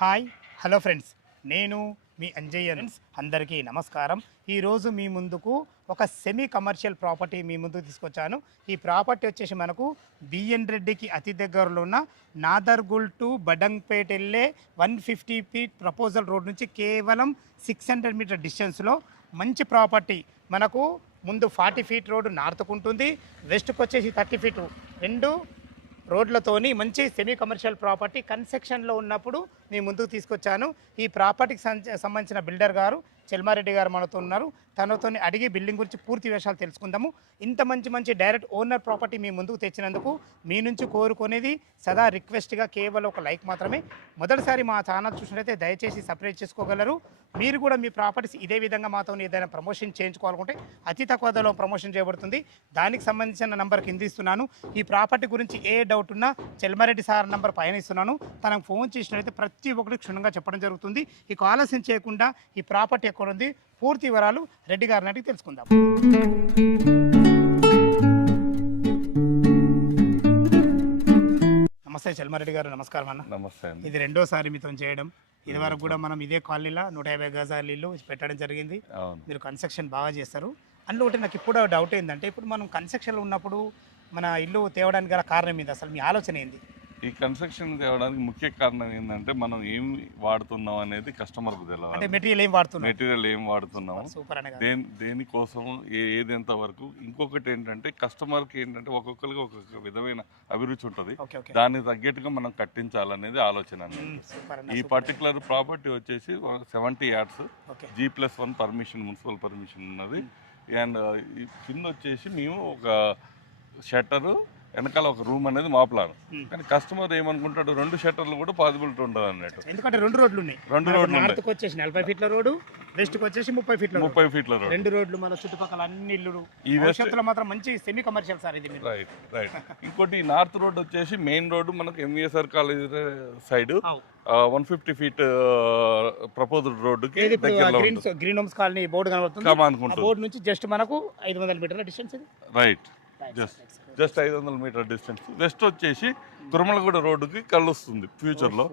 Hi hello friends, నేను మీ Anjaiah. Friends అందరికీ నమస్కారం. ఈరోజు మీ ముందుకు ఒక సెమీ కమర్షియల్ ప్రాపర్టీ మీ ముందుకు తీసుకొచ్చాను. ఈ ప్రాపర్టీ వచ్చేసి మనకు బిఎన్ రెడ్డికి అతి దగ్గరలో ఉన్న నాదర్గుల్ టు బడంగ్పేట్ వెళ్ళే 150 ఫీట్ ప్రపోజల్ రోడ్ నుంచి కేవలం 600 మీటర్ డిస్టెన్స్లో మంచి ప్రాపర్టీ. మనకు ముందు 40 ఫీట్ రోడ్డు నార్త్కు ఉంటుంది, వెస్ట్కి వచ్చేసి 30 ఫీట్ రెండు రోడ్లతోని మంచి సెమీ కమర్షియల్ ప్రాపర్టీ కన్స్ట్రక్షన్లో ఉన్నప్పుడు మీ ముందుకు తీసుకొచ్చాను. ఈ ప్రాపర్టీకి సంబంధించిన బిల్డర్ గారు చెల్మారెడ్డి గారు మనతో ఉన్నారు. తనతో అడిగి బిల్డింగ్ గురించి పూర్తి విషయాలు తెలుసుకుందాము. ఇంత మంచి డైరెక్ట్ ఓనర్ ప్రాపర్టీ మీ ముందుకు తెచ్చినందుకు మీ నుంచి కోరుకునేది సదా రిక్వెస్ట్గా కేవలం ఒక లైక్ మాత్రమే. మొదటిసారి మా ఛానల్ చూసినట్లయితే దయచేసి సబ్స్క్రైబ్ చేసుకోగలరు. మీరు కూడా మీ ప్రాపర్టీస్ ఇదే విధంగా మాతో ఏదైనా ప్రమోషన్ చేయించుకోవాలనుకుంటే అతి తక్కువ ధరలో ప్రమోషన్ చేయబడుతుంది. దానికి సంబంధించిన నంబర్ కింద ఇస్తున్నాను. ఈ ప్రాపర్టీ గురించి ఏ డౌట్ ఉన్నా చెల్మారెడ్డి సార్ నంబర్ పైన ఇస్తున్నాను. తనకు ఫోన్ చేసినట్లయితే ప్రతి ఒక్కరికి క్షుణ్ణంగా చెప్పడం జరుగుతుంది. ఇక ఆలస్యం చేయకుండా ఈ ప్రాపర్టీ ఎక్కడ ఉంది పూర్తి వివరాలు రెడ్డి గారిని అడిగి తెలుసుకుందాం. నమస్తే చెల్మారెడ్డి గారు. నమస్కారం అన్న. నమస్తే. ఇది రెండోసారి మీతో చేయడం. ఇదివరకు కూడా మనం ఇదే కాలనీలో 150 గజాల ఇల్లు పెట్టడం జరిగింది. మీరు కన్స్ట్రక్షన్ బాగా చేస్తారు. అందులో ఒకటి నాకు ఇప్పుడు డౌట్ ఏంటంటే, ఇప్పుడు మనం కన్స్ట్రక్షన్లో ఉన్నప్పుడు మన ఇల్లు తేవడానికి గల కారణం ఏంది, అసలు మీ ఆలోచన ఏంది? ఈ కన్స్ట్రక్షన్ తేవడానికి ముఖ్య కారణం ఏంటంటే, మనం ఏం వాడుతున్నాం అనేది కస్టమర్కు తెలియాలి. అంటే మెటీరియల్ ఏం వాడుతున్నాం, మెటీరియల్ ఏం వాడుతున్నాము, సూపర్ అనే దేనికోసం, ఏదెంత వరకు. ఇంకొకటి ఏంటంటే, కస్టమర్కి ఏంటంటే ఒక్కొక్కరికి ఒక్కొక్క విధమైన అభిరుచి ఉంటుంది. దానికి తగ్గట్టుగా మనం కట్టించాలనేది ఆలోచన. ఈ పర్టికులర్ ప్రాపర్టీ వచ్చేసి 70 yards G+1 permission, municipal permission ఉన్నది. అండ్ కింద వచ్చేసి మేము ఒక షట్టరు, వెనకాల ఒక రూమ్ అనేది మా ప్లాన్. కానీ కస్టమర్ ఏమనుకుంటాడు, 2 షట్టర్లు కూడా పాసిబిలిటీ ఉండదు అన్నట్టు. ఎందుకంటే 2 రోడ్లు ఉన్నాయి. 2 రోడ్లు నార్త్కి వచ్చేసి 40 ఫీట్ల రోడ్డు, వెస్ట్కి వచ్చేసి 30 ఫీట్ల రోడ్. 2 రోడ్లు మన చుట్టుపక్కల అన్ని ఇల్లు. ఈ భవిష్యత్తులో మాత్రం మంచి సెమీ కమర్షియల్ సార్ ఇది. రైట్. ఇంకోటి నార్త్ రోడ్ వచ్చేసి మెయిన్ రోడ్డు మనకు MVSR college side 150 feet proposal రోడ్డుకి గ్రీన్ హోమ్స్ కాలనీ బోర్డు కనబడుతుంది. బోర్డు నుంచి జస్ట్ మనకు 500 మీటర్ల డిస్టెన్స్ ఇది. Right, just 500 metre distance. West వచ్చేసి కురుమలగూడ రోడ్డుకి కలుస్తుంది ఫ్యూచర్లో,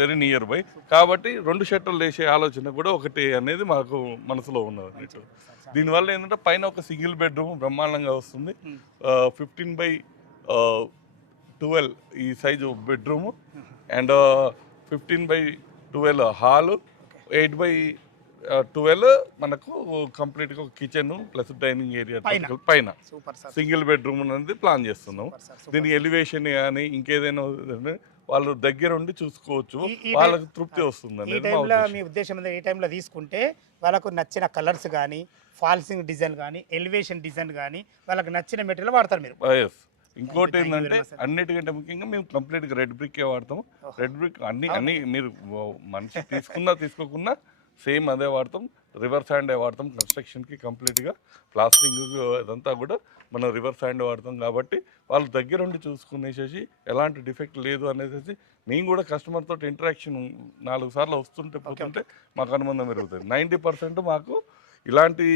వెరీ నియర్ బై. కాబట్టి 2 షట్టర్లు వేసే ఆలోచన కూడా ఒకటి అనేది మాకు మనసులో ఉన్నది అన్నట్టు. దీనివల్ల ఏంటంటే పైన ఒక సింగిల్ బెడ్రూమ్ బ్రహ్మాండంగా వస్తుంది. 15/12 ఈ సైజు బెడ్రూము, అండ్ 15/12 హాలు, 8/12 మనకు కంప్లీట్ గా కిచెన్ ప్లస్ డైనింగ్ ఏరియా పైన సింగిల్ బెడ్రూమ్ అనేది ప్లాన్ చేస్తున్నాం. దీనికి ఎలివేషన్ కానీ ఇంకేదైనా వాళ్ళు దగ్గర ఉండి చూసుకోవచ్చు, వాళ్ళకి తృప్తి వస్తుంది. మీ ఉద్దేశం ఈ టైంలో తీసుకుంటే వాళ్ళకు నచ్చిన కలర్స్ కానీ, ఫాల్సింగ్ డిజైన్ కానీ, ఎలివేషన్ డిజైన్ కానీ, వాళ్ళకి నచ్చిన మెటీరియల్ వాడతారు మీరు. ఇంకోటి ఏంటంటే, అన్నిటికంటే ముఖ్యంగా మేము కంప్లీట్గా రెడ్ బ్రిక్కే వాడతాం. రెడ్ బ్రిక్ అన్ని మీరు మనిషి తీసుకోకున్నా సేమ్ అదే వాడతాం. రివర్స్ హ్యాండే వాడతాం కన్స్ట్రక్షన్కి. కంప్లీట్గా ప్లాస్టింగ్ ఇదంతా కూడా మనం రివర్స్ హ్యాండ్ వాడతాం. కాబట్టి వాళ్ళు దగ్గరుండి చూసుకునేసేసి ఎలాంటి డిఫెక్ట్ లేదు అనేసి మేము కూడా కస్టమర్ తోటి ఇంటరాక్షన్ 4 సార్లు వస్తుంటే పోతుంటే మాకు అనుబంధం పెరుగుతుంది. 90% మాకు ఇలాంటి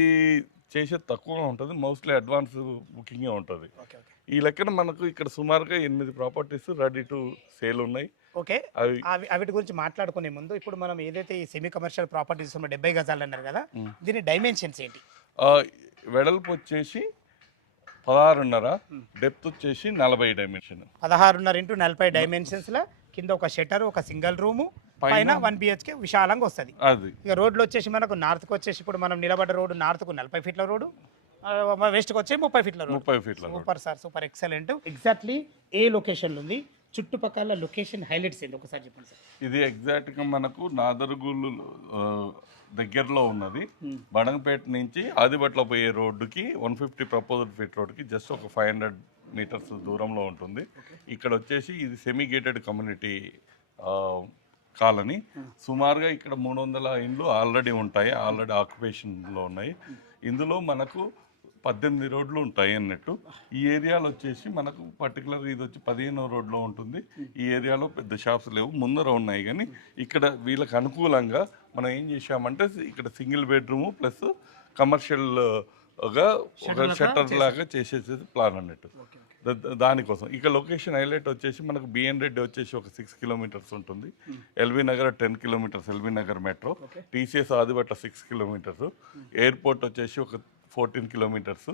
చేసేది తక్కువగా ఉంటుంది, మోస్ట్లీ అడ్వాన్స్ బుకింగే ఉంటుంది. ఈ లెక్కన మనకు ఇక్కడ సుమారుగా 8 ప్రాపర్టీస్ రెడీ టు సేల్ ఉన్నాయి. ఓకే, వీటి గురించి మాట్లాడుకునే ముందు ఇప్పుడు మనం ఏదైతే ఈ సెమీ కమర్షియల్ ప్రాపర్టీస్ 70 గజాలు అన్నారు కదా, దీని డైమెన్షన్స్ ఏంటి? వెడల్పు వచ్చేసి 16.5, డెప్త్ వచ్చేసి 40 డైమెన్షన్. 16.5 x 40 డైమెన్షన్స్ లో కింద ఒక షట్టర్, ఒక సింగిల్ రూము, పైన 1 BHK విశాలంగా వస్తుంది. ఇక రోడ్లు వచ్చేసి మనకు నార్త్కి వచ్చేసి ఇప్పుడు మనం నిలబడ్డ రోడ్డు నార్త్కు 40 ఫీట్ల రోడ్డు, వెస్ట్కి వచ్చి 30 ఫీట్ల road. Super sir, super excellent. Exactly ఏ లొకేషన్లో ఉంది, చుట్టుపక్కల లొకేషన్ హైలైట్స్ ఏంటి ఒకసారి చెప్పండి సార్. ఇది ఎగ్జాక్ట్గా మనకు నాదర్గుల్ దగ్గరలో ఉన్నది. బడంగపేట నుంచి ఆదిబట్ల పోయే రోడ్డుకి 150 ప్రపోజల్ ఫీట్ రోడ్డుకి జస్ట్ ఒక 500 మీటర్స్ దూరంలో ఉంటుంది. ఇక్కడ వచ్చేసి ఇది సెమీ గేటెడ్ కమ్యూనిటీ కాలనీ. సుమారుగా ఇక్కడ 300 ఇండ్లు ఆల్రెడీ ఉంటాయి, ఆల్రెడీ ఆక్యుపేషన్లో ఉన్నాయి. ఇందులో మనకు 18 రోడ్లు ఉంటాయి అన్నట్టు. ఈ ఏరియాలో వచ్చేసి మనకు పర్టికులర్ ఇది వచ్చి 15వ రోడ్లో ఉంటుంది. ఈ ఏరియాలో పెద్ద షాప్స్ లేవు, ముందర ఉన్నాయి. కానీ ఇక్కడ వీళ్ళకి అనుకూలంగా మనం ఏం చేసామంటే, ఇక్కడ సింగిల్ బెడ్రూము ప్లస్ కమర్షియల్ ఒక షట్టర్ లాగా చేసేసేది ప్లాన్ అన్నట్టు. దానికోసం ఇక లొకేషన్ హైలైట్ వచ్చేసి మనకు బిఎన్ రెడ్డి వచ్చేసి ఒక 6 కిలోమీటర్స్ ఉంటుంది, LB Nagar 10 kilometres, LB Nagar metro, TCS Adibatla 6 kilometres, airport వచ్చేసి ఒక 14 kilometres,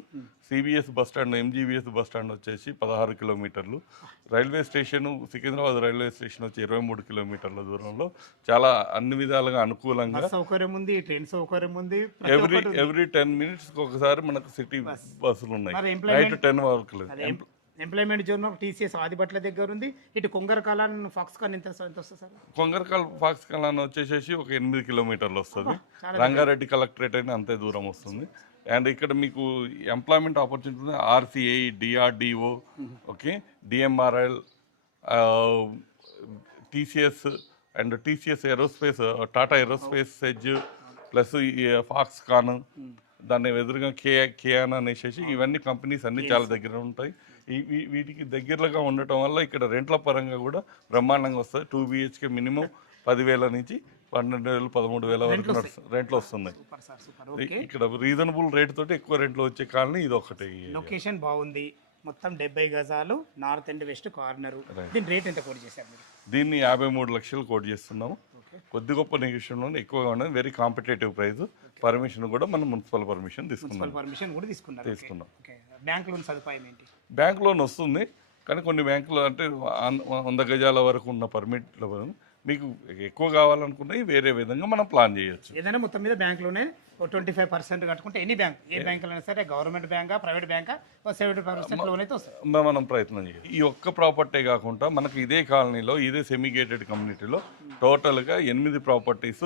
CBS bus stand, MGBS bus stand వచ్చేసి 16 కిలోమీటర్లు, railway station Secunderabad railway station వచ్చి 23 కిలోమీటర్ల దూరంలో చాలా అన్ని విధాలుగా అనుకూలంగా సౌకర్యం ఉంది, ట్రైన్ సౌకర్యం ఉంది. ఎవ్రీ 10 మినిట్స్ ఒకసారి మనకు సిటీ బస్సులు ఉన్నాయి, నైట్ 10 వరకు. ఎంప్లాయ్మెంట్ జోన్ టీసీఎస్ ఆదిబట్ల దగ్గర ఉంది. ఇటు కొంగరకాలాన్ ఫాక్స్కాన్ ఎంత వస్తుంది సార్? కొంగరకాల్ ఫాక్స్కాన్ వచ్చేసేసి ఒక 8 కిలోమీటర్లు వస్తుంది, రంగారెడ్డి కలెక్టరేట్ అయినా అంతే దూరం వస్తుంది. అండ్ ఇక్కడ మీకు employment opportunity RCI, DRDO, okay, DMRL, TCS and TCS aerospace, Tata aerospace SEZ, plus Foxconn, దాన్ని ఎదురుగా కేయాన్ అనేసి ఇవన్నీ కంపెనీస్ అన్నీ చాలా దగ్గర ఉంటాయి. వీటికి దగ్గరగా ఉండటం వల్ల ఇక్కడ రెంట్ల పరంగా కూడా బ్రహ్మాండంగా వస్తుంది. 2 BHK మినిమం 10,000 నుంచి 12,000, 13,000 వరకు రెంట్లు వస్తున్నాయి. ఇక్కడ రీజనబుల్ రేట్ తోటి ఎక్కువ రెంట్లు వచ్చే కాలనీ ఇది ఒకటి. లొకేషన్ బాగుంది, మొత్తం 70 గజాలు, నార్త్ అండ్ వెస్ట్ కార్నర్. దీని రేట్ ఎంత కోట్ చేశారు మీరు? దీన్ని 53 లక్షలు కోట్ చేస్తున్నాము. కొద్ది గొప్ప నెగోషియేషన్లో ఎక్కువగా ఉన్నది, వెరీ కాంపిటేటివ్ ప్రైస్. పర్మిషన్ కూడా మనం మున్సిపల్ పర్మిషన్ తీసుకున్నాం. బ్యాంక్ లోన్ సదుపాయం ఏంటి? బ్యాంక్ లోన్ వస్తుంది, కానీ కొన్ని బ్యాంకులు అంటే 100 గజాల వరకు ఉన్న పర్మిట్ల మీకు ఎక్కువ కావాలనుకున్నవి వేరే విధంగా మనం ప్లాన్ చేయొచ్చు. ఏదైనా మొత్తం మీద బ్యాంక్లోనే 25% కట్టుకుంటే ఎనీ బ్యాంక్, ఏ బ్యాంకులో అయినా సరే, గవర్నమెంట్ బ్యాంకా, ప్రైవేట్ బ్యాంకా, 70% లోన్ అయితే వస్తుంది. మనం ప్రయత్నం చేయాలి. ఈ ఒక్క ప్రాపర్టీ కాకుండా మనకు ఇదే కాలనీలో, ఇదే సెమీగేటెడ్ కమ్యూనిటీలో టోటల్గా 8 ప్రాపర్టీస్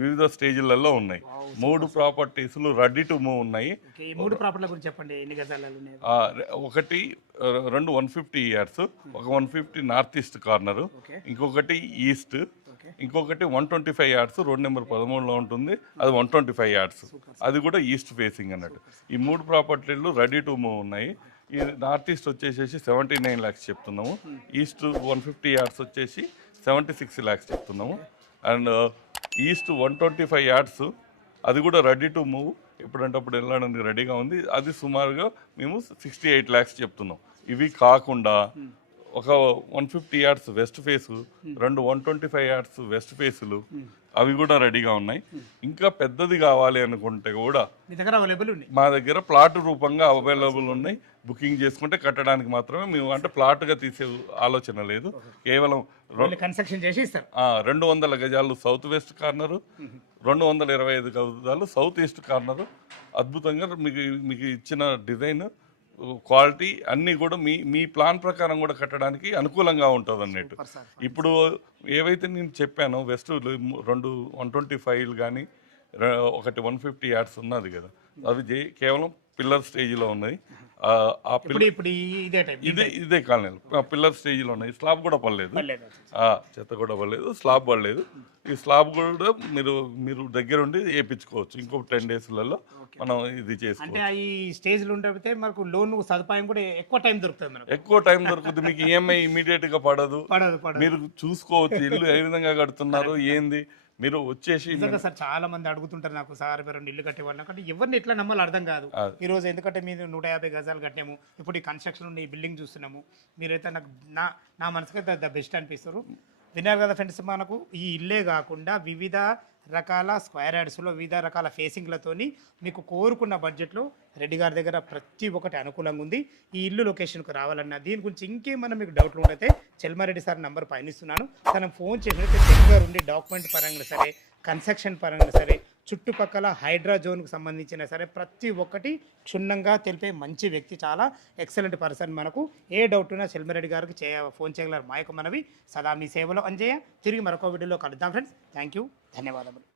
వివిధ స్టేజ్లలో ఉన్నాయి. 3 ప్రాపర్టీస్లు రెడీ టు మూవ్ ఉన్నాయి. 3 ప్రాపర్టీల గురించి చెప్పండి, ఎన్ని గజాలలో ఉన్నాయి? ఒకటి 2 150 ఇయర్స్, ఒక 150 నార్త్ ఈస్ట్ కార్నరు, ఇంకొకటి ఈస్ట్, ఇంకొకటి 125 యార్డ్స్, రోడ్ నెంబర్ 13లో ఉంటుంది, అది 125 యార్డ్స్, అది కూడా ఈస్ట్ ఫేసింగ్ అన్నట్టు. ఈ 3 ప్రాపర్టీలు రెడీ టు మూవ్ ఉన్నాయి. ఈ నార్త్ ఈస్ట్ వచ్చేసి 79 lakhs చెప్తున్నాము, ఈస్ట్ 150 యార్డ్స్ వచ్చేసి 76 lakhs చెప్తున్నాము, అండ్ ఈస్ట్ 125 యార్డ్స్ అది కూడా రెడీ టు మూవ్, ఎప్పుడంటే అప్పుడు వెళ్ళడానికి రెడీగా ఉంది, అది సుమారుగా మేము 68 lakhs చెప్తున్నాం. ఇవి కాకుండా ఒక 150 yards west face, 2 125 yards west ఫేసులు, అవి కూడా రెడీగా ఉన్నాయి. ఇంకా పెద్దది కావాలి అనుకుంటే కూడా మా దగ్గర ప్లాట్ రూపంగా అవైలబుల్ ఉన్నాయి. బుకింగ్ చేసుకుంటే కట్టడానికి మాత్రమే మేము, అంటే ప్లాట్గా తీసే ఆలోచన లేదు, కేవలం కన్స్ట్రక్షన్ చేసి ఇస్తారు. 200 గజాలు సౌత్ వెస్ట్ కార్నరు, 225 గజాలు సౌత్ ఈస్ట్ కార్నరు. అద్భుతంగా మీకు ఇచ్చిన డిజైన్, క్వాలిటీ అన్నీ కూడా మీ ప్లాన్ ప్రకారం కూడా కట్టడానికి అనుకూలంగా ఉంటుంది అన్నట్టు. ఇప్పుడు ఏవైతే నేను చెప్పానో వెస్ట్ 2 125 కానీ ఒకటి 150 యార్డ్స్ ఉన్నది కదా, అవి కేవలం పిల్లర్ స్టేజ్లో ఉన్నాయి. ఇదే కాలనీలో పిల్లర్ స్టేజ్లో ఉన్నాయి. స్లాబ్ కూడా పడలేదు, చెత్త కూడా పడలేదు, స్లాబ్ పడలేదు. ఈ స్లాబ్ కూడా మీరు దగ్గర ఉండి వేయించుకోవచ్చు. ఇంకో 10 daysలలో మనం ఇది చేసుకోవచ్చు. ఈ స్టేజ్లో ఉంటే మనకు లోన్ సదుపాయం కూడా ఎక్కువ టైం దొరుకుతుంది. మీకు ఈఎంఐ ఇమీడియట్ గా పడదు. మీరు చూసుకోవచ్చు ఇల్లు ఏ విధంగా కడుతున్నారు ఏంది. మీరు వచ్చేసి సార్ చాలా మంది అడుగుతుంటారు నాకు, సార్ మీరు 2 ఇల్లు కట్టేవాళ్ళు, అంటే ఎవరిని ఎట్లా నమ్మాలి అర్థం కాదు ఈ రోజు. ఎందుకంటే మీరు 150 గజాలు కట్టాము, ఇప్పుడు ఈ కన్స్ట్రక్షన్ ఉండి ఈ బిల్డింగ్ చూస్తున్నాము. మీరైతే నాకు నా మనసుకైతే ద బెస్ట్ అనిపిస్తారు. విన్నారు కదా ఫ్రెండ్స్, మనకు ఈ ఇల్లే కాకుండా వివిధ రకాల స్క్వేర్ యార్డ్స్లో వివిధ రకాల ఫేసింగ్లతోని మీకు కోరుకున్న బడ్జెట్లో రెడ్డి గారి దగ్గర ప్రతి ఒక్కటి అనుకూలంగా ఉంది. ఈ ఇల్లు లొకేషన్కు రావాలన్నా దీని గురించి ఇంకేమన్నా మీకు డౌట్లు ఉంటే చెల్మారెడ్డి సార్ నంబర్ పైన ఇస్తున్నాను, తనకు ఫోన్ చేసినట్టు దగ్గర ఉండి డాక్యుమెంట్ పరంగా సరే, కన్స్ట్రక్షన్ పరంగా సరే, చుట్టుపక్కల హైడ్రా జోన్కు సంబంధించిన సరే ప్రతి ఒక్కటి క్షుణ్ణంగా తెలిపే మంచి వ్యక్తి, చాలా ఎక్సలెంట్ పర్సన్. మనకు ఏ డౌట్ ఉన్నా చెల్మారెడ్డి గారికి ఫోన్ చేయగలరు. మా యొక్క మనవి సదా మీ సేవలో అంజయ్య. తిరిగి మరొక వీడియోలో కలుద్దాం ఫ్రెండ్స్. థ్యాంక్ యూ, ధన్యవాదములు.